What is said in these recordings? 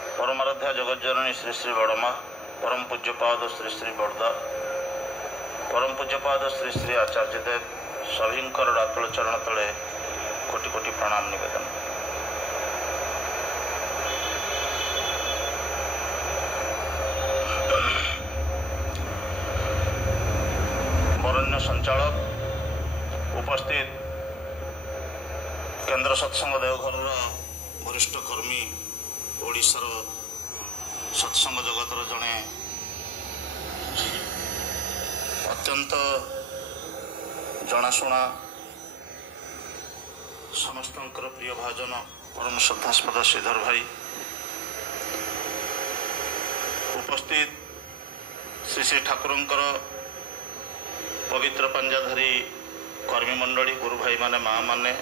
परमाराध्या जगज्जननी श्री श्री बड़मा परम पूज्यपाद श्री श्री बड़दा परम पूज्यपाद श्री श्री आचार्य देव सभींकर रातुल चरण तले कोटि कोटि प्रणाम निवेदन। वरण्य संचालक उपस्थित केंद्र सत्संग देवघर वरिष्ठ कर्मी ओडिशार सत्संग जगतर जड़े अत्यंत जनाशुना समस्त प्रिय भाजन परम श्रद्धास्पद श्रीधर भाई उपस्थित श्री श्री ठाकुरंकर पवित्र पंजाधारी कर्मी मंडली गुरु भाई माने माँ माने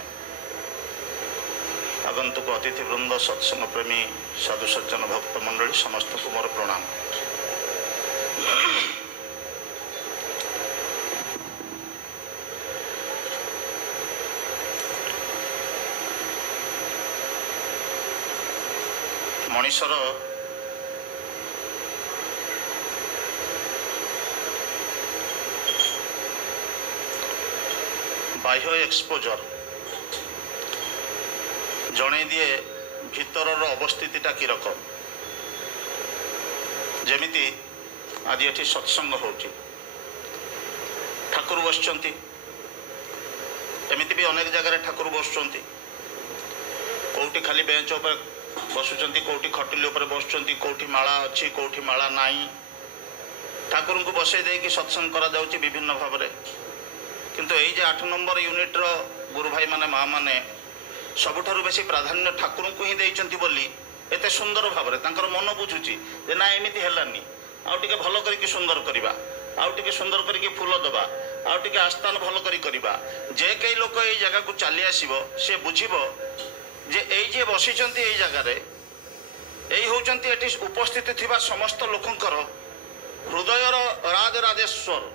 आगंतुक अतिथि वृंद सत्संग प्रेमी साधु सज्जन भक्त मंडली समस्त को मोर प्रणाम। मनीषर बाह्य एक्सपोजर जणे दिए भीतर अवस्थितिटा कि रकम जमीती आज ये सत्संग हो ठाकुर बसचंती एमती भी अनेक जगह ठाकुर बसुंच कौटी खाली बेंच उपर बसुंच कौटी खटिली उपर बसुंच कौटी माला अच्छी कौटी माला नाई ठाकुर को बसई दे सत्संग करा जाउची विभिन्न भाव में किंतु ये 8 नंबर यूनिट्र गुरु भाई माने माँ माने सबुठारु बेसी प्राधान्य ठाकुर को ही देइचंती बोली एते सुंदर भाव में मन बुझुची जे ना एमिति हेलानी आउ टिके भलो करिके सुंदर करिबा आउ टिके सुंदर करिके फूल दबा आउ टिके आस्थान भलो करी करिबा जे कई लोक एई जगह को चली आसीबो से बुझिबो जे एई जे बसिचंती एई जगह रे एई होचंती एटी उपस्थित थिबा समस्त लोकंकर हृदयर राज राजेश्वर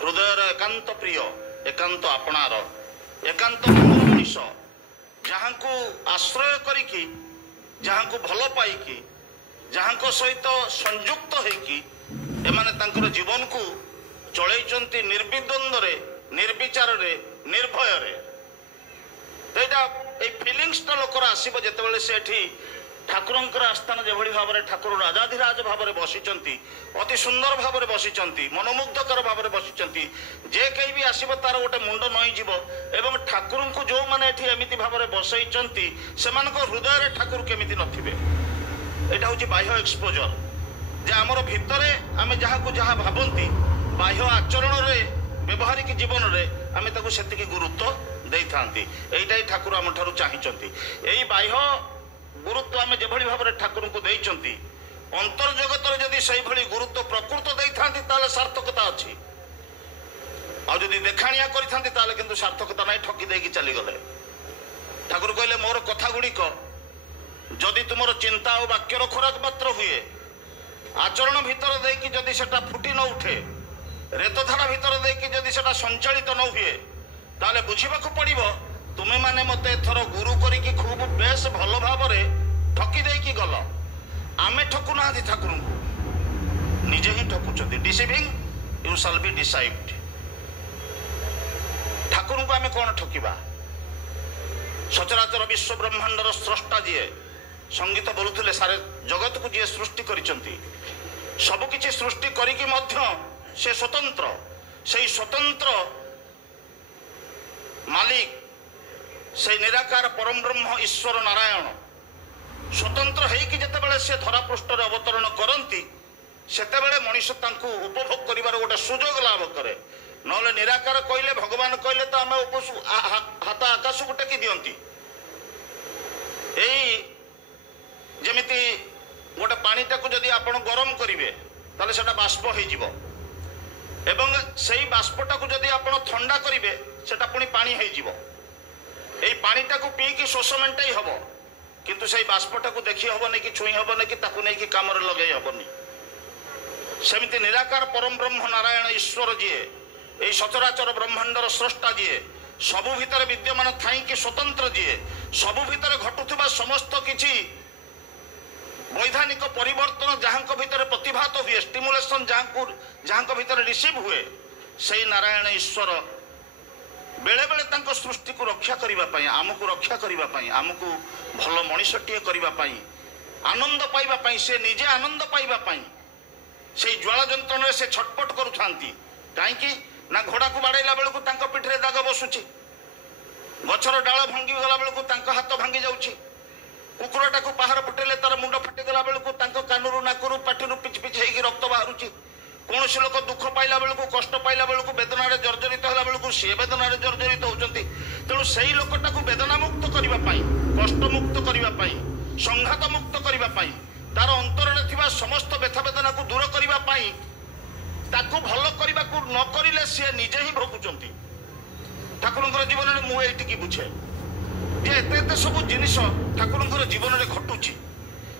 हृदयर एकांत प्रिय एकांत आपणार एकांत मनीष जहाँ को आश्रय करिकी जहाँ को भल पाइकी जहाँ सहित संयुक्त होइकी एमाने तांकर जीवन को चलैचंती निर्विद्वंद रे निर्विचार रे निर्भय रे एटा ए फीलिंग्स टा लोकर आसीबो जेतेबेले सेठी ठाकुरंकर आस्थान जेभଳି भाବରେ ठाकुर राजाधिराज भाବରେ बसिचंती अति सुंदर भाବରେ बसिचंती मनोमुग्धकर भाବରେ बसिचंती जे कहीं भी आसीबो तार गोटे मुंड नई जीवो एवं ठाकुर को जो माने एठी एमिति भाବରେ बसैचंती सेमानको हृदय रे ठाकुर केमिति नथिबे एटा होची बाह्य एक्सपोजर जे हमर भितरे आमे जहा को जहा भाबंती बाह्य आचरण रे व्यवहारिक जीवन रे आमे ताको सेतिकी गुरुत्व देई थांती एइटाई ठाकुर हम ठारू चाहिचंती एई बाह्य गुरुत्व आम जो भाव में ठाकुर को देइचंती अंतर्जगत जदि से गुरुत्व प्रकृत दे था सार्थकता अच्छी आदि देखाणिया कर सार्थकता ना ठकी देकी चलीगले ठाकुर कहले मोर कथा गुड़िक जदि तुम चिंता और वाक्यर खोराक मात्र हुए आचरण भितर देकी जदि सेटा फुटी न उठे रेतधारा भितर देकी जदि सेटा संचालित न हुए ताले बुझिबाकु पड़िबो तुम्हें माने मते थर गुरु करिकी खूब बेस भल भाव ठकी देकी गल आमे ठकु ना ठाकुर को निजे ही ठकुचंती deceiving you shall be deceived Thakur को आमे कौन ठकिबा सचराचर विश्व ब्रह्मांडर स्रष्टा जी संगीत बोलुथिले सारे जगत को जी सृष्टि करिसंती सब किछि सृष्टि करिकी मध्य से स्वतंत्र से स्वतंत्र मालिक से निराकार परम ब्रह्म ईश्वर नारायण स्वतंत्र होइकी जेतेबेले से धरा पृष्ठरे अवतरण करती सेतेबेले मनीष तांकु उपभोग करिवार गोटे सुजोग लाभ करे नले निराकार कहले भगवान कहले तो आमे हाथ आकाश को टेकी दियंती एई जेमिति गोटे पानीटा को जदि आपण गरम करिवे ताले सेटा बाष्प होई जिवो एवं सेई बाष्पटा को जदि आपण ठंडा करिवे सेटा पुनी पानी होई जिवो এই পানিটাକୁ ପିଇକି ଶୋଷ ମେଣ୍ଟାଇ ହେବ କିନ୍ତୁ ସେଇ ବାଷ୍ପଟାକୁ ଦେଖି ହେବନି କି ଛୁଇଁ ହେବନି କି ତାକୁ ନେଇକି କାମରେ ଲଗେଇ ହେବନି ସେମିତି ନିରାକାର ପରମ ବ୍ରହ୍ମ ନାରାୟଣ ଈଶ୍ୱର ଯିଏ এই সচরাচর ব্রহ্মাণ্ডর স্রষ্টা যিয়ে सबु भितर विद्यमान थाई कि स्वतंत्र जी सबु भितर घटुवा समस्त किछि वैधानिक परिवर्तन जहाँ भीतर प्रतिभात हुए स्टिमुलेसन जहाँ भीतर रिसीव हुए से नारायण ईश्वर बेले बेले सृष्टि को रक्षा करने आमको रक्षा करने आमको भल मनीषटीए करने आनंद पाइबापी से निजे आनंद पाइबापी से ज्वाला जंत्रण से छटपट करुँचा कहीं ना घोड़ा को बाड़ेला बेलू पिठरे दाग बसुची गछर डाल भांगी गला बेलू हाथ भांगी जाऊँगी कुकुरटा को पहाड़ फुटेले तार मुंड फाटीगला बेलू कानूर नाकरू पाटी पिच पिच होगी रक्त बाहर कौन से लोक दुख पाइला बेलू कष्ट पाइला बेलू वेदना जर्जरित है बेलू सी वेदना जर्जरित होती तेणु से ही लोकटा को वेदना मुक्त करने कष्ट मुक्त करने संघात मुक्त करने तार अंतर समस्त व्यथा वेदना को दूर करने ताकू भल करने को न करिले सी निजे ही भोगुंट ठाकुर जीवन में मुझे बुझे जे एते सब जिनिस ठाकुर जीवन में घटुची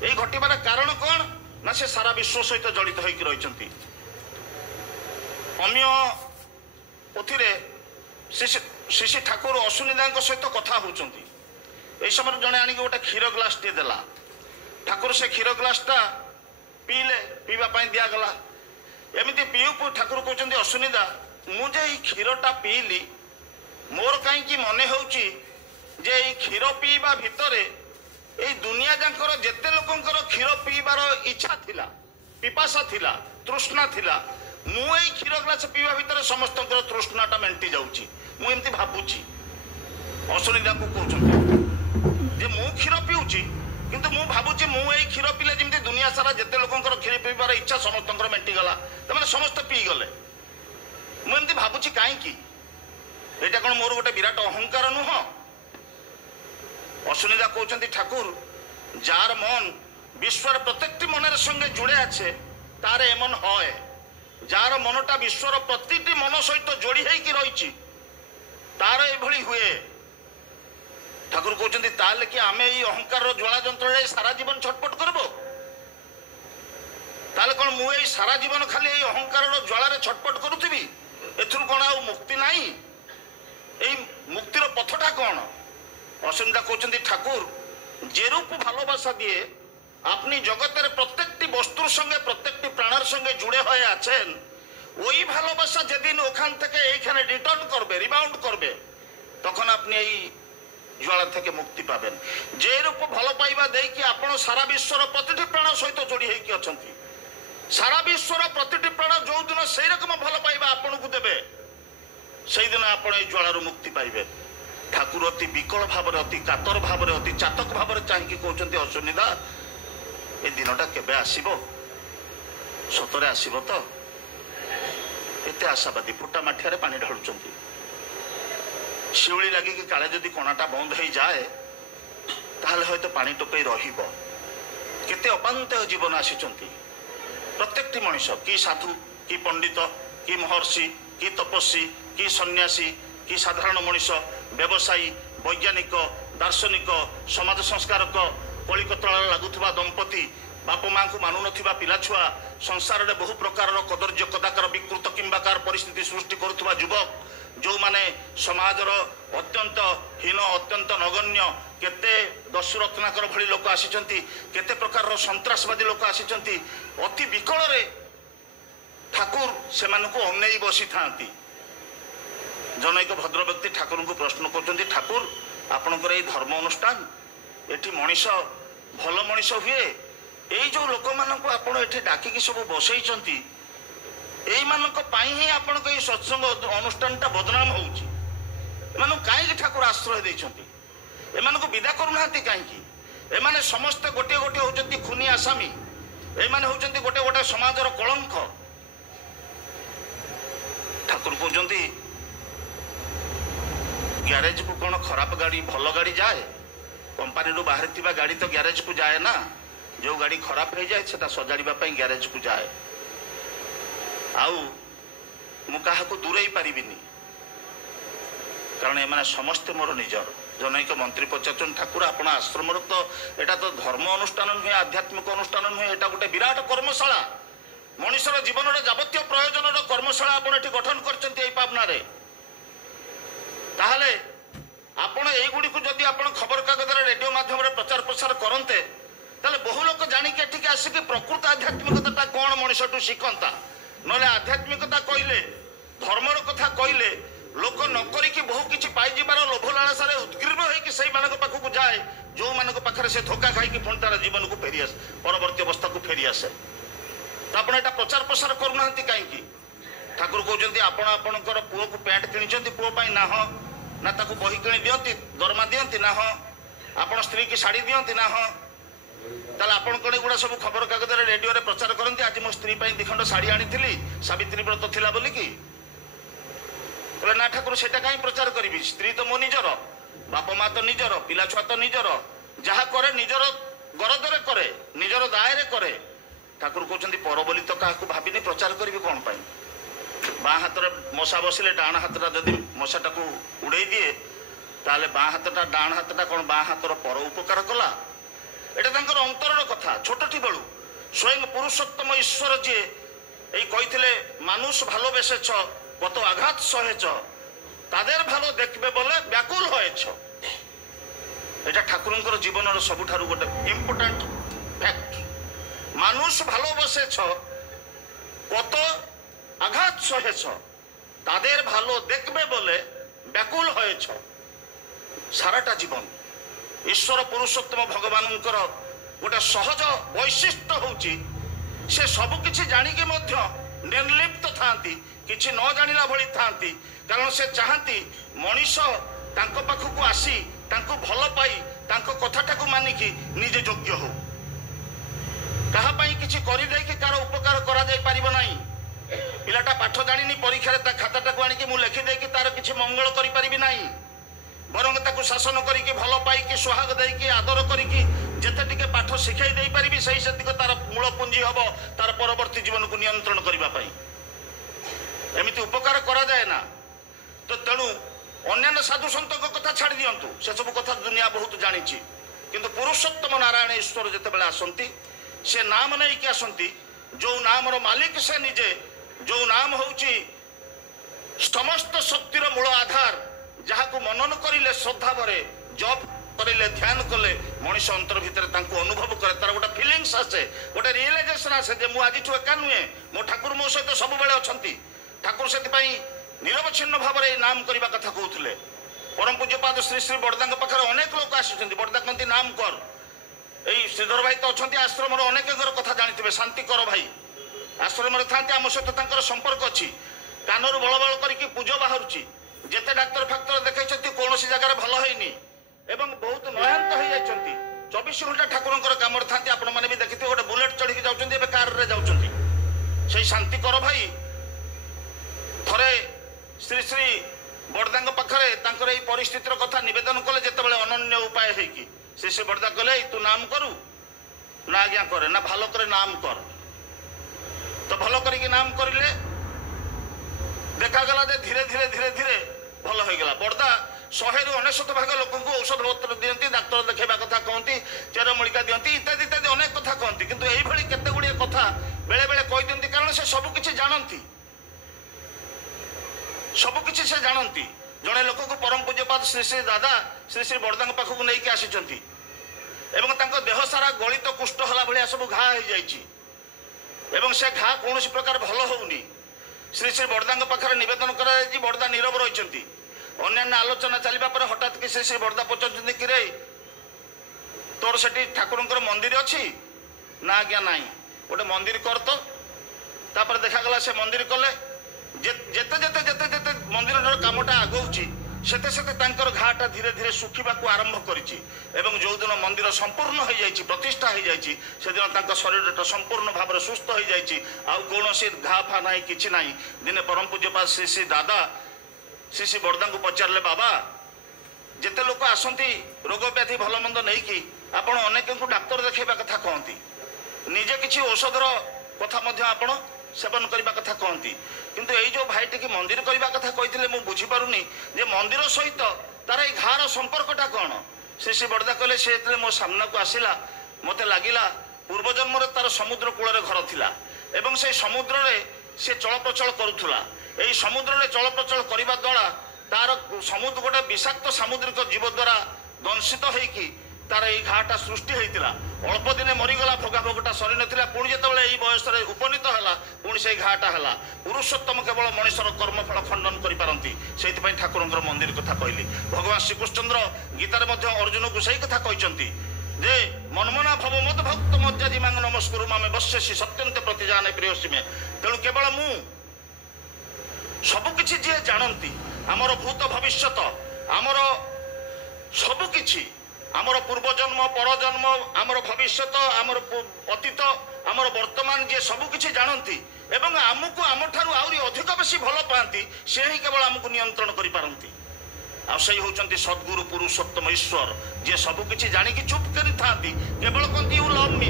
यही घटबार कारण कौन ना से सारा विश्व सहित जड़ित होकर रही होमियोपैथी श्री ठाकुर अश्विनीदा सहित कथा होती समय जड़े आणिक गोटे क्षीर ग्लास टे देला ठाकुर से क्षीर ग्लासटा पीले पीवाई दिगला एमती पीऊ ठाकुर कहते अश्विनीदा मुझे क्षीरटा पीली मोर कहीं मन हो क्षीर पीवा भितर ये दुनिया जाकर जेते लोकंकर क्षीर पीबार इच्छा थिला पिपासा थिला तृष्णा थिला मुझे क्षीर ग्लास पीवा भितर समस्त तृष्णाटा मेंटी जाऊँगी मुझे भावुची अश्विनीदा को कहते मु क्षीर पीऊँगी किंतु मु भावुची मुझे क्षीर पीले जमी दुनिया सारा जेते लोकंकर क्षीर पीबार इच्छा समस्त मेंटीगला तमाने समस्त पीगले मुझे भावुची कहीं यहाँ कौन मोर गोटे विराट अहंकार नुह अश्विनीदा कहते ठाकुर जार मन विश्वर प्रत्येक मन संगे जुड़े आछे तार एमन है जार मनटा विश्वर प्रति मन सहित जोड़ी होगी रही तार एभली हुए ठाकुर कहते ताले कि आमे ये अहंकार ज्वाला जंत्र सारा जीवन छटपट करब ताले कौन मुझे सारा जीवन खाली अहंकार ज्वाला छटपट करुथी एथुर कौन आ मुक्ति नहीं मुक्तिर पथटा कौन अश्विनीदा कहते ठाकुर जे रूप भालोबासा दिए अपनी जगत प्रत्येक वस्तुर संगे प्रत्येक प्राणर संगे जुड़े हुए आছেন वही भालोबासा जेदिन ओखान থেকে এইখানে रिटर्न करबे रिबाउंड करबे तखन अपनी এই ज्वाला থেকে मुक्ति पाबेन जे रूप भल पाइबा देई कि आपण सारा विश्वर प्रतिटी प्राण सहित जोड़ी होई कि अछंती सारा विश्वर प्रतिटी प्राण जो दिन सेई रकम भल पाइबा आपण को देबे सेई दिन आपण এই ज्वालारू मुक्ति पाइबे ठाकुर अति विकल भाव अति कातर भाव अति चातक भाव चाहिए कहते अश्विनीदा ए दिनटा केबे आसीबो सतरे आसीबो तो एते आशावादी फुटा माठिया पानी ढालुचंती शिवली लगे कि काले जदि कणाटा बंद हो जाए ताहले हयतो पानी टोपे रहिबो केते अपान्त जीवन आसीचंती प्रत्येकटी मनुष्य कि साधु कि पंडित कि महर्षि कि तपस्वी कि सन्यासी कि साधारण मनुष्य व्यवसायी वैज्ञानिक दार्शनिक समाज संस्कारक कलिकतल लगुवा दंपति बाप माँ को मानु ना पिला छुआ संसार में बहु प्रकार कदर्य कदाकार विकृत किंबाकार परिस्थिति सृष्टि करुवा युवक जो माने समाजर अत्यंत हीन अत्यंत नगण्य केते दस्यु रत्नाकर भली लोक आसीचंती केते प्रकार सन्त्रासवादी लोक आसीचंती अति विकल रे ठाकुर से अनेई बसी थांती जन एक भद्र व्यक्ति ठाकुर को प्रश्न कर ठाकुर आपणकर ये धर्म अनुष्ठान एटी मनीष भल मनीष हुए यही जो लोक मानक आपण एठी डाकिकी सब बसई ही आपण को सत्संग अनुष्ठान बदनाम हो कहीं ठाकुर आश्रय देते एमान को विदा करूना कहीं एमाने समस्ते गोटे गोटे होती खुनी आसामी एमाने होती गोटे गोटे समाजर कलंक ठाकुर कहते ग्यारेज को कौन खराब गाड़ी भल गाड़ी जाए कंपानी रू बाहर थी गाड़ी तो ग्यारेज को जाए ना जो गाड़ी खराब हो जाए से सजाड़ा ग्यारेज को जाए आउ मु क्या दूरे पारिनी कारण एम समस्ते मोर निजर जनक मंत्री पचार ठाकुर आपण आश्रम तो यहाँ तो धर्म अनुष्ठान नुहे आध्यात्मिक अनुष्ठान नुहे यहाँ गोटे विराट कर्मशाला मनुष्यर जीवन जावतीय प्रयोजन कर्मशाला आपण गठन कर पावना ताहले आपण एगुड़ी को जदि आपण खबर कागज रेडियो माध्यम प्रचार प्रसार करते ताहले बहु लोक जानिक प्रकृत आध्यात्मिकता कौन मनुष्यटू शिखता ना आध्यात्मिकता कहले धर्मर कथा कहले लोक नकरिकी बहु किछि पाइबार लोभ लालसार उद्ग्रीव होइकि सेहि मानक पाखकु जाए जो मानक पाखरे से धोखा खाइकी पुणी तार जीवन को फेरी आसे परवर्ती अवस्था को फेरी आसे तो आपण एटा प्रचार प्रसार करूना कहीं ठाकुर कहते आपण आपणकर पुओ को पैंट किणी पुओ ना हाँ ना ताकू बही किणी दियंती दरमा दियंती ना हाँ आपण स्त्री की शाढ़ी दियंती ना हाँ ताले आपण कणे गुड़ा सब खबर कागज रेडियो रे प्रचार करती आज मो स्त्री दिखंड शाढ़ी आनी सावित्री व्रत थिला बोली कि कहले ना ठाकुर सेटा कहीं प्रचार करी स्त्री तो मो निजर बाप माँ तो निजर पिला छुआ तो निजर जहा करे निजर गरदरे करे निजर दायरे करे ठाकुर कहते पर बोली तो क्या भाविनी प्रचार करी कौन पाई बाँ हाथ मशा बसिले डाण हाथटा जदि मशाटा को उड़े दिए ताले बाँ हाथटा डाण हाथटा कौन बाँ हाथर पर उपकार कला एटा अंतरर कथा छोटी बेलू स्वयं पुरुषोत्तम ईश्वर जी कही मानुष भालोबेसे कत आघात सहेच तादेर भालो देखबे बोले व्याकुल होएछ एटा ठाकुरंकर जीवन सबुठारु गोटे इम्पोर्टेंट फैक्ट मानुष भालोबेसे कत आघात सहेछ तादेर भालो देखबे बोले व्याकुल होएछ साराटा जीवन ईश्वर पुरुषोत्तम भगवानंकर गोटे सहज वैशिष्ट्य होउची से सब किछि जानिके मध्य निर्लिप्त थांती किछि न जानिला भली थांती कारण से चाहती मनीष तांको पाखकु आसी तांको भल पाई तांको कथाटाकु मानिकी निजे योग्य हो कहा पाई किछि करि देई कि कार उपकार करा जाय परिबो नाही पिलाटा पाठ जानिनी परीक्षा रे ता खाताटाकु आनिकी मु लिखि देई कि तार किछि मंगल करि परिबि नाही बरंग ताकू शासन करिकी भल पाइकी सुहाग देकी आदर करिकी जेते टिके पाठ शिखाई देई परिबि सही सेतिक तार मूल पुंजी हबो तार परवर्ती जीवन को नियंत्रण करिबा पई एमिति उपकार करा जाए ना तो तेणु अन्य साधु सन्तक कथा छाड़ दियंतु से सब कथा दुनिया बहुत जानिछि किंतु पुरुषोत्तम नारायण ईश्वर जते बेला आसंती से नाम नै कि आसंती जो नाम रो मालिक से निजे जो नाम होउची समस्त शक्तिर मूल आधार जहाँ को मनन करिले श्रद्धा भरे जप करिले ध्यान कले मनुष्य अंतर भितर तांको अनुभव करे तार गोटे फिलिंग्स आसे गोटे रियलाइजेशन आसे जे मु आज एका नुहे मो ठाकुर मो सहित सब बेले अछंती ठाकुर सेति पई निरवच्छिन्न भाव में नाम करबा कथा कहउथिले परम पूज्यपाद श्री श्री बड़दांग पाखरे अनेक लोक आछिसंती बड़दा कंती नाम कर एई श्रीधर भाई तो अछंती आश्रम रो अनेक कथा जानिथिबे शांति कर भाई आश्रम रे थांती आम सहित तांकर संपर्क अछि कानरू बळबळ करिकि पूजो बाहरुची जेते डाक्टर फाक्टर देखैछंती कोनोसी जगह भल होइनी एवं बहुत नयांत हो जाइछंती 24 घंटा ठाकुरंकर काम थांती आपण माने भी देखिथे गोटे बुलेट चढ़ी जाउछंती एबे कार रे जाउछंती सेही शांति कर भाई थरे श्री श्री बड़दांग पाखरे तांकर एई परिस्थितिर कथा निवेदन कले जेते बेले अनन्य उपाय हेकी श्री श्री बड़दा कले तू नाम करू ना आज्ञा करे ना भालो करे नाम कर तो भलो करिके नाम करिले देखा गला जे धीरे धीरे धीरे धीरे भल हो गला बड़दा 100 भाग लोक औषध पत्र दियंती डाक्टर देखा कथा कहती चेरमूलिका दियंती इत्यादि इत्यादि अनेक कथा कहती किंतु एई भली केते गुड़िए कथा बेले बेले कहि दियंती कारण से सब किछि जानंती सब किछि से जानंती जड़े लोक को परम पूज्यपाद श्री श्री दादा श्री श्री बड़दांग पाखक नहीं कि आसीचंती एवं तांको देह सारा गलित कुष्ठ हला भलिया सब घा हो जाइछि एवं से घा कोनोसी प्रकार भल होउनी श्री श्री बड़दांग पाखरे निवेदन करा जी बड़दा नीरव रहिचंती अन्यान्य आलोचना चलिबा पर हठात कि श्री श्री बड़दा पचंती कि रे तोर सेठी ठाकुरंकर मंदिर अछि ना आज्ञा नाही गोटे मंदिर कर तो तापर देखा गला से मंदिर कले जेते जेते जेते जेते मंदिर कामटा आगौची सेते सेते तांकर घाटा धीरे धीरे सुखिबाकू आरंभ करिछि एवं जो दिन मंदिर संपूर्ण हो जाइछि प्रतिष्ठा हो जाइछि से दिन तांका शरीरटा संपूर्ण भाव में सुस्थ हो जाइछि आ कोनोसी घा फा नाही किछि नाही दिने परम पूज्यपाद श्री श्री दादा श्री श्री बड़दा को पचारे बाबा जेते लोक आसंती रोग व्याधि भल मंद नहीं कि आपण अनेक को डाक्तर देखा कथा कहती निजे किछि औषधर कथा मध्य आपण सेवन करने कथा कहती किंतु यही जो भाईटी की मंदिर करने कथा कही मुझे बुझीपारुनी जे मंदिर सहित तार ये घार संपर्कटा कौन श्री श्री बड़दा कहले से मो सामना को आसला मत लगिला पूर्वजन्म तार समुद्र कूल घर थिला एवं से समुद्र रे से चल प्रचल करुला यही समुद्र रे चल प्रचल करने द्वारा तार समुद्र गोटे विषाक्त सामुद्रिक जीव द्वारा दंशित होइकी तार ये घाटा सृष्टि होता अल्प दिन मरीगला भोगाभोगटा सरी नाला पुणी जो यही बयस उपनीत है पुणी से घाटा है पुरुषोत्तम केवल मनुष्यर कर्मफल खंडन करती ठाकुर मंदिर कथा कहली भगवान श्रीकृष्णचंद्र गीतार अर्जुन को सही कथा कहते जे मनमना भव मत भक्त मज्जादी मांग नमस्कुरु मामे बश्यसी सत्यंत प्रतिजाने प्रियसी में तेणु केवल मु सबकि जी जानती आमर भूत भविष्यत आमर सबकि आमर पूर्वजन्म परजन्म आमर भविष्यत आमर अतीत आमर वर्तमान जे सबकि जानती एवं आमको आम ठारू आहरी अधिक बेसी भल पाती से ही केवल आमको नियंत्रण कर पारती आई होती सद्गुरु पुरुषोत्तम ईश्वर जे सबकि जानिकी चुप कर था केवल कहती you love me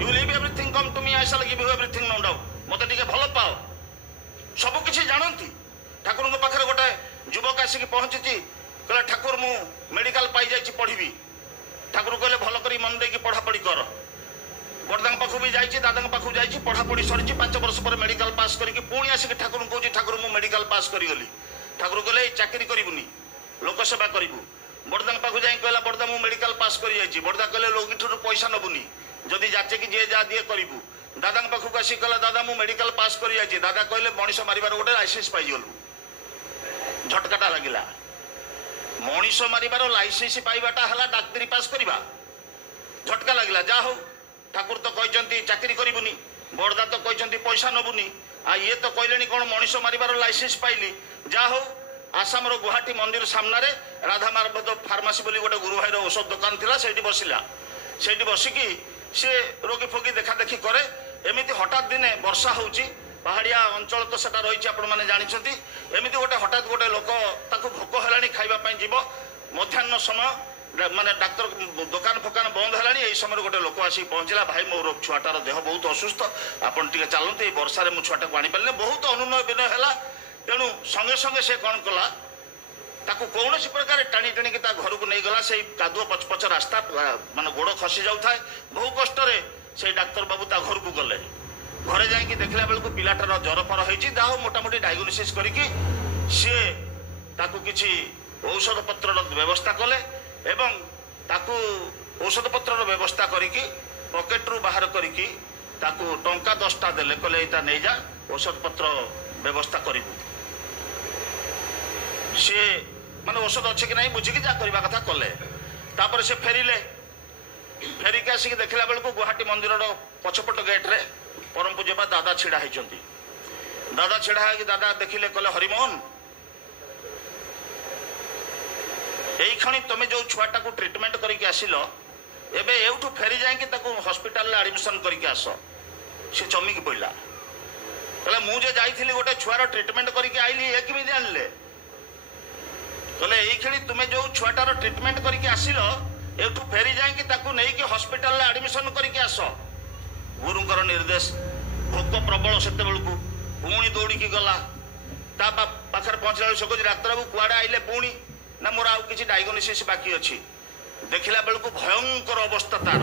you leave everything come to me I shall give you everything no doubt मत टिके भल पाओ सबकि जानती ठाकुर पाखे गोटे युवक आसिक पहुंची कहला ठाकुर मु मेडिकल पाई जाइए पढ़ी ठाकुर कहले भल कर मन देकी पढ़ापढ़ी कर बड़दा पाखु भी जाइए दादा पाखु जाइए पढ़ापढ़ी सरी 5 वर्ष पर मेडिकल पास करके पुणी आसिक ठाकुर कहूँ ठाकुर मु मेडिकल पास करी ठाकुर कहले चाकरी करूनी लोक सेवा करू बड़दा पाखु जाए कहला बड़दा मु मेडिकल पास कर बड़दा कहले लोक ठूर पैसा नबुनी जदि जाचे कि जी जा दिए करू दादा पाखक आसिक कहला दादा मु मेडिकल पास कर दादा कहले मनीष मारिबार गोटे लाइसेंस पाइगलु झटकाटा लगिला मनीष मारिबार लाइसेंस पाइबाटा है डाक्तरी पास करवा झटका लगिला जा हो ठाकुर तो कहते चाकरी करूनी बड़दा तो कहते पैसा नबुनी आ ये तो कहले कौन मनीष मारिबार लाइसेंस पाइली जा हो आसाम गुवाहाटी मंदिर सामने राधा मार्बद फार्मासी बोली गोटे गुरु भाईर औषध दुकान थिला सेठी बसिला सेठी बसिकी सी रोगी फोगी देखा देखी करे एमती हठात दिने वर्षा होउची पहाड़िया अंचल तो सेटा रही आपण मैंने जानते एमती गोटे हठात गोटे लोक ताको भोक है खावाई जीव मध्याह्न समय माने डाक्तर दुकान फकान बंद है यही समय गोटे लोक आसिक पहुँचला भाई मोर छुआटार देह बहुत असुस्थ आपन टिके चलते वर्षा मु छुआटा को आनीपारे बहुत अनुनय विनय है तेणु संगे संगे से कौन कला ताकू कौन प्रकार टाणी टाणी घर को नहीं गला से कादुआ पच पच रास्ता मान गोड़ खसी जाए बहु कष्ट से डाक्तर बाबू ता घर को गले घरे जाकि देखला बेलू पिलाटार जर फर हो मोटामोटी डायग्नोसिस करके सी ताकू किसी औषध पत्र व्यवस्था कले एवं ताकू औषध पत्र व्यवस्था करके पॉकेट रू बाहर करके ताकू टंका 10टा देले कले एटा नहीं जा औषध पत्र व्यवस्था करू सी माने औषध अच्छे कि नहीं बुझिकी जा करवा कथा कले तापर से फेरिले फेरिक आसिक देखला बेलू गुवाहाटी मंदिर पछपट गेट रे परम पूज्य दादा छिड़ा होती दादा छिड़ा है दादा देखिले कहले हरिमोहन यही खणी तुम जो छुआटा को ट्रिटमेंट करके आसिल एबे एठू फेरी जाए हॉस्पिटल एडमिशन करके आस से चमिकी पड़ा कहले मुझे जाइली गोटे छुआर ट्रिटमेंट करके आइली ये किमी जानले कहले यही खणी तुम जो छुआटार ट्रिटमेंट करके आसिल एठू फेरी जाए नहीं हॉस्पिटल एडमिशन करके आस गुरुंकर निर्देश भोक प्रबल से पुणी दौड़ी गला पाखे पहुंचला से कह डाक्तर बाबू कुआड़े आइले पुणी ना मोर आउ किसी डायग्नोसिस बाकी अच्छी देखला बेलू भयंकर अवस्था तार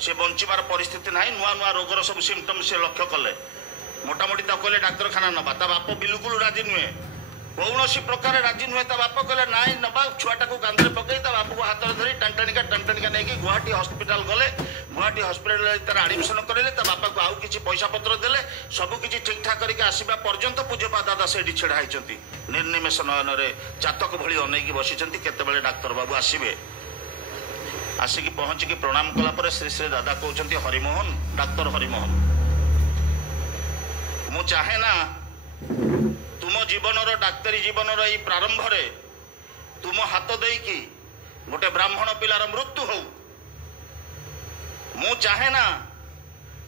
से बंचार परिस्थिति ना नुआ नुआ रोगर सब सिम्पटम से लक्ष्य कले मोटामोटी कहले डाक्तरखाना नवा ता बाप बिल्कुल राजी नुहे कौन प्रकार राजी नुहे ता बाप कहले ना नवा छुआटा को कांधे पकई ता बाप को हाथ धरी टाणटाणिका नहीं गुवाहाटी हॉस्पिटल गले गुवाहाटी हॉस्पिटल तार एडमिशन करेले ता बापा को आउ किछि पैसा पत्र देले सब किछि ठीक ठाक करके आसीबा पर्यंत पूज्यपा दादा सेठी छेड़ा होइचंती निर्निमेष नयन रे चातक भली अनेकी बसिचंती केतेबेले डाक्तर बाबू आसीबे आसिकी पहुंचिकी प्रणाम कला पर श्री श्री दादा कहउचंती हरिमोहन डाक्तर हरिमोहन मु चाहे ना तुम जीवनर डाक्तरी जीवनर यही प्रारंभ रे तुम हाथ देकी गोटे ब्राह्मण पिलार मृत्यु हो मु चाहे ना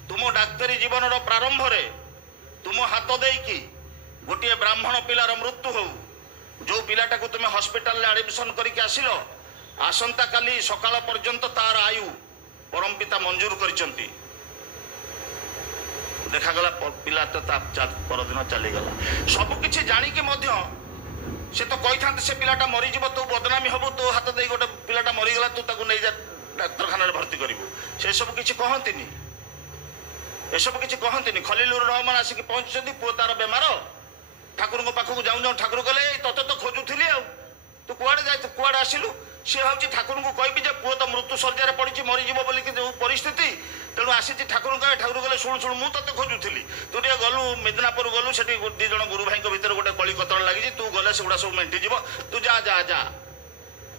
तुम डाक्तरी जीवनर प्रारंभ रे तुम हाथ देकी गोटे ब्राह्मण पिलार मृत्यु हो जो पिलाटा को तुम हॉस्पिटल एडमिशन करके आसिल आसंता काली सकाळ पर्यंत तार आयु परम पिता मंजूर करचंती देखागला पिला तो परदिन चलीगला सबकि जाणिकी से तो कही था से पिलाटा मरीज तू बदनामी हबू तू हाथ दे गोटे पिलाटा मरीगला तू ताकू नहीं जा डाक्तरखाना भर्ती करू से सब किसी कहती एसबू किसी कहती खलीलुर रहमान आसिक पहुंचती पुओ तार बेमार ठाकुर पाखक जाऊँ जाऊँ ठाकुर कहले तोते तो खोजुली तू कुआड़े जा कुआड़े आसिलु सी हूँ ठाकुर को कहि जे पुओ तो मृत्यु शଯ୍यार पड़ी मरीज बोल जो परिस्थिति तेणु आसी ठाकुर कहे ठाकुर कहले शुणु शुणु मुझे तो खोजुली तू टे गलु मिदनापुर गलु से दी जन गुरु भाई भर गोटे कली कतल लगी तू गले से सब मेंटिज तू जा जा जा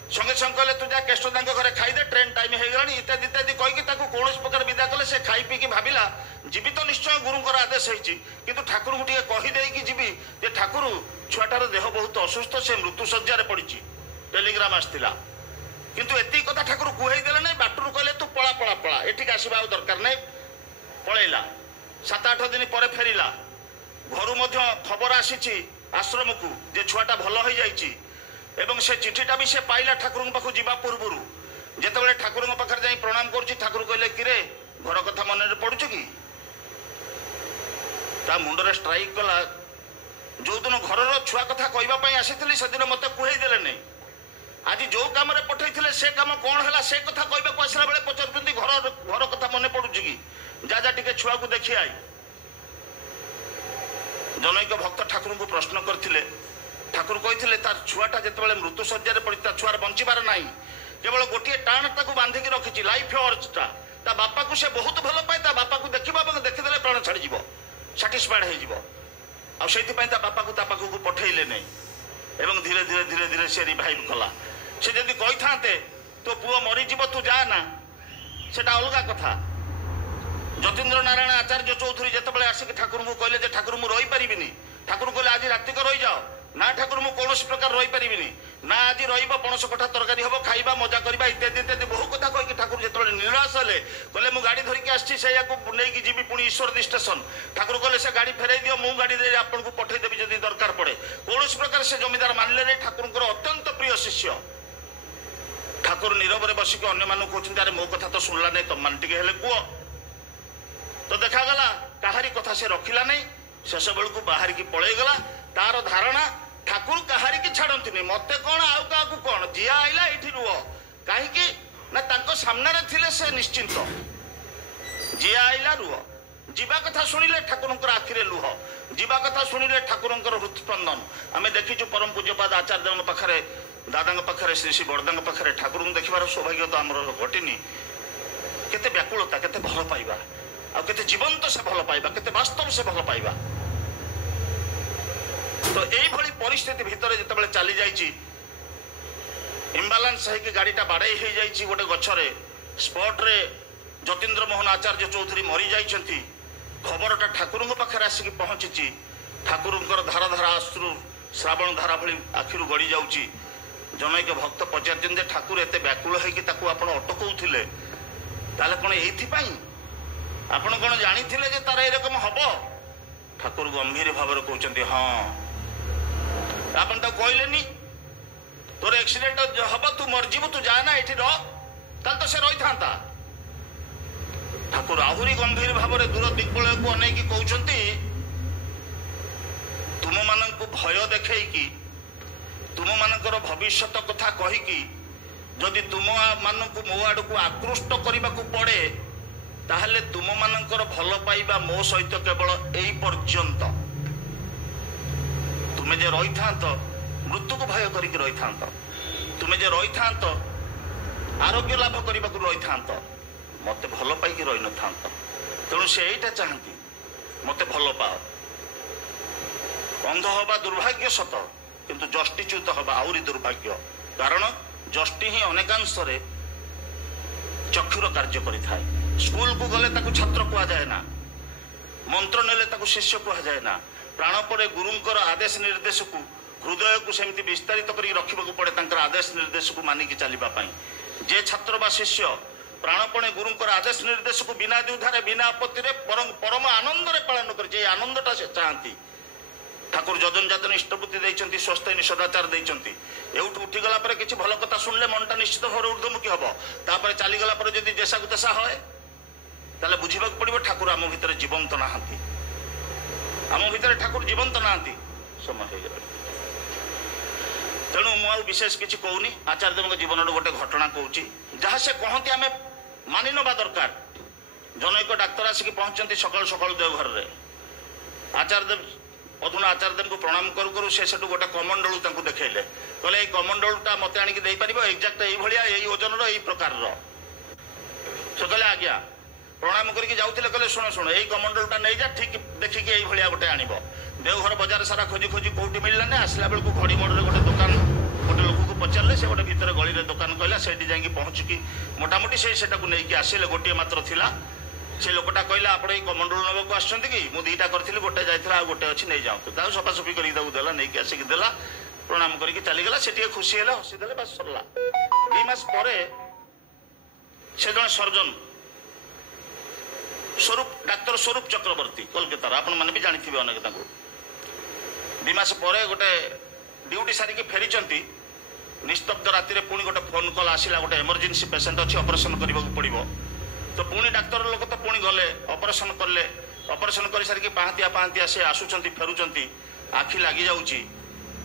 संगे संगे कहले तू जा केष्टदा घरे खाईदे ट्रेन टाइम हो गला इत्यादि इत्यादि कहीकि कौन प्रकार विदा कले से खाई पीकी भाविला जीवी तो निश्चय गुरुंर आदेश होती किंतु ठाकुर को कहीदे जीवी जे ठाकुर छुआटार देह बहुत असुस्थ से मृत्यु शଯ୍ୟାରେ पड़ी टेलीग्राम आसला किंतु एति कथा ठाकुर कहीदेले ना बाटू कहले तू पला पला पला एठिक आसवा दरकार नहीं पलैला 7-8 दिन पर फेरिला घर खबर आसी आश्रम को जे छुआटा भल हो जाइए एवं से चिठीटा भी से पाइला ठाकुर पाखु जीवा पूर्व जिते ठाकुर पाखे जा प्रणाम करुच्ची ठाकुर कहले कि घर कथा मन पड़ुच कि मुंडरे स्ट्राइक कला जो दिन घर छुआ कथा कहवाई आसी से दिन मत कहीदेले नहीं आज जो कम पठे से कम कौन है से कथा कहवाक आसला बेले पचार घर घर कथा मन पड़ुच कि जा जा टे छुआ को देखी आई जनैक भक्त ठाकुर को प्रश्न करथिले ठाकुर कही तार छुआटा जिते मृत्यु शଯ୍ୟାରେ पड़ी छुआर बंचार ना केवल गोटे टाण ताक बांधिकी रखी लाइफ अर्जटा ता बापा को से बहुत भल पाए ता बापा को देखा देखीदे प्राण छाड़ी साटिस्फाइड हो बापा को पाखक पठेले नहीं एवं धीरे धीरे धीरे धीरे से रिवाइव कला से जदि कही था तो पुओ मरीज तू जा ना सेटा अलग कथा जतीन्द्र नारायण आचार्य चौधरी जिते आसिक ठाकुर को कहले ठाकुर मु रही पारिबिनी ठाकुर कहले आज रातिक रही जाओ ना ठाकुर मु कौन प्रकार रही पारिबिनी ना आज रणस कठा तरकारी हम खाइबा मजा करवा इत्यादि इत्यादि बहु कथा कहीकि ठाकुर जो निराश हेले कहले मु गाड़ी धरिकी आसी से नहीं जीवी पुणी ईश्वर स्टेशन ठाकुर कहले से गाड़ी फेरई दियो मु गाड़ी दे आपको पठेदेवी जदि दरकार पड़े कौन प्रकार से जमीदार मानले नहीं ठाकुर अत्यंत प्रिय शिष्य ठाकुर नीरव बसिक अन्य मानू कहते अरे मो कथा तो शुणला नहीं तुम मान टे कह तो देखागला कहारी कथा से रखिला नहीं शेष बेलू बाहर की पलैगला तार धारणा ठाकुर कहारी की छाड़ती मत कौन आउ क्या कौन जी आईला ये रुह कहीं ना सामने थिले से निश्चिंत जी आईला रुह जीवा कथा शुणिले ठाकुर आखिरे लुह जीवा कथा शुणिले ठाकुर हृत्स्पंदन आम देखीचु परम पूज्यपाद आचार्य पाखे दादा पाखे श्री श्री बड़दा पाखे ठाकुर देखिबार सौभाग्य तो आमर घटिनी केते व्याकुलता केते भल पाइबा आ केते जीवंत से भल पाइबा केते वास्तव से भल पाइबा तो यही भली परिस्थिति भितर जिते चली जाइए इम्बालांस है गाड़ीटा बाड़ई हो जाइए गोटे गछरे स्पॉट रे जतीन्द्र मोहन आचार्य चौधरी मरी जाइछंती खबरटा ठाकुर पाखे आसिक पहुंची ठाकुर धारा धारा आश्रु श्रावण धारा भली आखिरु गड़ी जाउची जनैक भक्त पचार ठाकुर एत व्याकुल होकर अटकौले ताले कौन ये आपण कौन जानी जे तार एरकम हम ठाकुर गंभीर भाव कहते हाँ आपन तो कहले तोर एक्सीडेंट हम तू मरजीबू तू जाना ये रहा तो से रही था ठाकुर आहरी गंभीर भाव में दूर दिग्बल को अनेक कहते तुम मान भय देखी तुम मानकर भविष्य कथा कहीकि जदि तुम मानक मो आड़ को आकृष्ट करने को पड़े ताहले तुम मानकर भल पाइबा मो सहित केवल यही पर्यंत तुम्हें जे रही था मृत्यु को भय करके रही था तुम्हें जे रही था आरोग्य लाभ करने को रही था मत भल पाई रही न था तेणु से यहीटा चाहती मत भल पाओ अंध हवा दुर्भाग्य सत किंतु जष्टिच्युत हवा आउरी दुर्भाग्य कारण जष्टि ही अनेकांश चक्षुर कार्य करें स्कूल को गले ताकू छात्र कह जाए ना मंत्र नेले ताकू शिष्य कह जाए ना प्राण पड़े गुरुंकर आदेश निर्देश को हृदय को सेमती विस्तारित कर रखा पड़े तांकर आदेश निर्देश को मानिकी चलवाई जे छात्र बा शिष्य प्राणपणे गुरुंकर आदेश निर्देश को बिना द्विधारे बिना आपत्ति परम आनंद पालन कर आनंदटा से चाहती ठाकुर जजन जातन इष्टबुद्धि देइचंती स्वस्थ सदाचार देइचंती एउठ उठीगला पर किछि भल कथा सुनले मनटा निश्चित भाव ऊर्ध्वमुखी हम तापर चलीगला पर जदि जेसा को तेसा होए ताले बुझिबा पड़िबो ठाकुर आम भितर जीवंत नाहांती आम भितर ठाकुर जीवंत नाहांती समय हो गला तेणु मु विशेष किछि कहूनी आचार्य जीवन गोटे घटना कहूची जहाँ से कहती आम मानि नवा दरकार जनैक डाक्तर आसिक पहुंचती सकाल सकाल देवघर रे आचार्य अधुना आचार्य को प्रणाम करू करू से गोटे कमंडलू देखले कहले ये कमंडलटा मत आणिक दे पारिबो एक्जाक्ट एई भलिया एई ओजनर एई प्रकारर से कहले आज्ञा प्रणाम करके जाउथिले कहले शुण शुण एई कमंडलटा नै जा ठीक देखिके एई भलिया गोटे आनिबो देवघर बाजार सारा खोजी खोजी कोउटी मिलला ने आसला बेलको घड़ी मोड़ रे गोटे दुकान गोटे लोक को पचारले से गोटे भितर गली रे दुकान कहला सेठी जाई पहुंचकी मोटामोटी सेटा को नहीं आसिले गोटे मात्र थिला से लोकटा कहला आपण एई कमंडल नबको आछंती कि मु दुईटा करथिली गोटे जाइथिला आ गोटे अछि नै जाऊ ताऊ सफासफी करी दाऊ देला नै कि आसिक देला प्रणाम करके चली गला से खुशी है हसी देले बस सरला 2 मास परे से जन सर्जन स्वरूप डाक्टर स्वरूप चक्रवर्ती कोलकाता आपण माने भी जानिथिबे अनेक ताको 2 मास परे गोटे ड्यूटी सारिकी फेरी निस्तब्ध राति रे पुणी गोटे फोन कॉल आसिला गोटे इमरजेंसी पेशेंट अच्छी ऑपरेशन करने पड़ो तो पुणी डाक्तर लोक तो पुणी गले ऑपरेशन कले ऑपरेशन कर सारिकी पाहांतिया पाहांतिया से आसुचंती फेरुचंती आखि लागी जाउची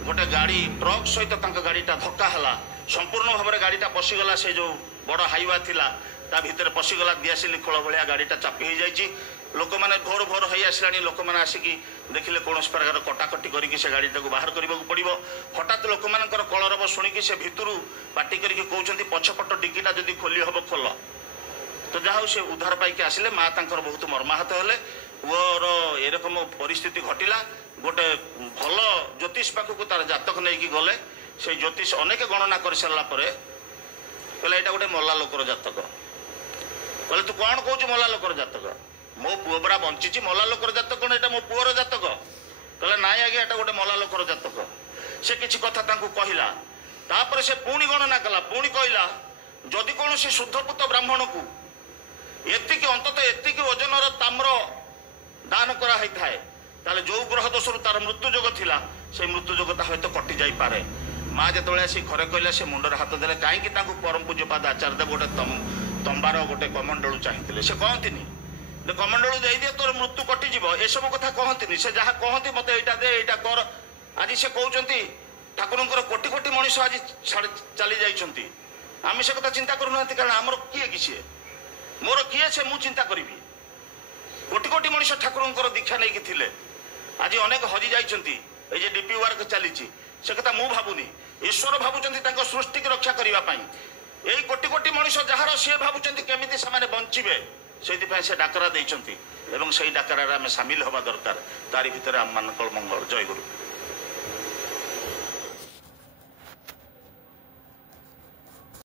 गोटे गाड़ी ट्रक सहित गाड़ीटा धक्का हला संपूर्ण भाव में गाड़ीटा पशिगला से जो बड़ हाईवा थिला ता भितर पशिगला दियासिली खोल भाया गाड़ीटा चापी हो जाइए लोक मैंने भोर भोर हो आसला लोक मैंने आसिकी देखिले कौन प्रकार कटाकटी करके से गाड़ीटा को बाहर करने पड़ो हठात लोक मानकर कलरव शुणिकी से भितर पार्टी करके कहते पछपट डिग्गीटा जदि खोली हम खोल तो जहाँ से उद्धार पाइक आसिले माँ तांकर बहुत मर्माहत हेले पुअर एरकम परिस्थिति घटिला गोटे भल ज्योतिष पाखक तार जातक नहीं गले से ज्योतिष अनेक गणना कर सारा कहले यहाँ गोटे मल्ला लोकर जातक कहले तू कौन कौच मल्ला लोकर जातक मो पुओ परा बंची मल्ला लोकर जातक कौन यहाँ मो पुअर जातक कहले नाई आज्ञा एटा गोटे मल्ला लोकर जातक से किसी कथा कहला तापर से पुणी गणना कला पुणी कहला जदि कौन से शुद्धपुत ब्राह्मण को एतिक अंतत एतिक ओजनर ताम्र दान कराई थाए ताले जो ग्रह दोषर तार मृत्यु जोग थिला से मृत्यु जोगता हयतो कटि जाई पारे माँ जो आसी घरे कहले से मुंडर हाथ देले कहीं परम पूज्यपाद आचार्य देव गोटे तंबार गोटे कमंडलू चाहिए से कहती कमंडलू दे दिए तोर मृत्यु कटिज ए सब कथा कहती से जहाँ कहती मत यहाँ दे यहाँ कर आज से कहते ठाकुर कोटि कोटि मनीष आज चली जाइए आम से कथा चिंता करूना कारण आमर किए कि मोर किए से मु चिंता करी कोटि कोटि मनीष ठाकुर दीक्षा नहीं थिले आज अनेक हजि जाइछंती ए जे डीपी वर्क चली से कथा मु भावुनी ईश्वर भावुचंती सृष्टि की रक्षा करने यही कोटि कोटि मनीष जार सी भावुचंती केमिति से बंचिबे से डाकरा देइछंती एवं से डाकरा आम सामिल हवा दरकार तारी भितर आम मानकर मंगल जय गुरु।